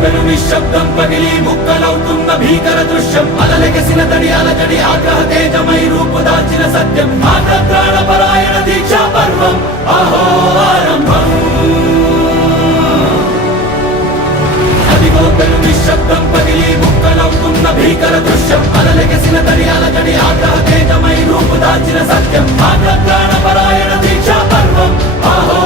పెను నిశ్శబ్దం పగిలి ముక్కలవుతున్న భీకర దృశ్యం అలలెగసిన తడి అలజడి ఆగ్రహ తేజమై రూపుదాల్చిన సత్యం ఆగ్రత్రాణ పరాయణ దీక్షా పర్వం అహో ఆరంభం అదిగో పెను నిశ్శబ్దం పగిలి ముక్కలవుతున్న భీకర దృశ్యం అలలెగసిన తడి అలజడి ఆగ్రహ తేజమై రూపుదాల్చిన సత్యం ఆగ్రత్రాణ పరాయణ దీక్షా పర్వం అహో